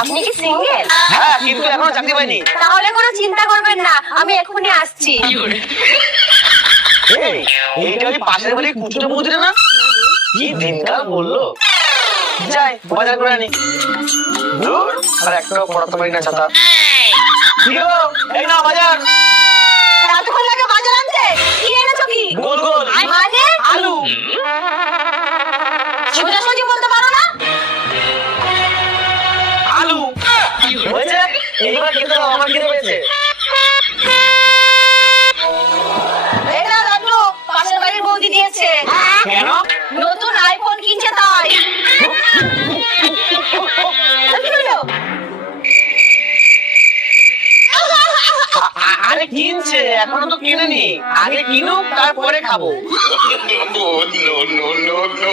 আপনি কি সিঙ্গেল? হ্যাঁ, কিন্তু এখনো চাকরি পাইনি। তাহলে কোনো চিন্তা করবেন না, আমি এক্ষুনি আসছি। এই, এইটা ওই পাশের বাড়ির কুচুটা বৌদিটা না? কি দিনকাল বললো। যাই বাজার করে আনি। ধুর, আর একটাও পড়াতে পারি না ছাতা। কি গো, এই নাও বাজার। এতক্ষণ লাগে বাজার আনতে? কি এনেছো কি? গোল গোল মানে? আলু। সোজাসুজি বলতে পারো না? আলু হয়েছে? এইবার খেতে দাও, আমার খিদে পেয়েছে। এই নাও লাড্ডু, পাশের বাড়ির বৌদি দিয়েছে। কেন? নতুন আইফোন কিনছে তাই। কি হলো? আরে কিনছে, এখনো তো কিনেনি। আগে কিনুক, তারপরে খাবো। no, no, no, no, no.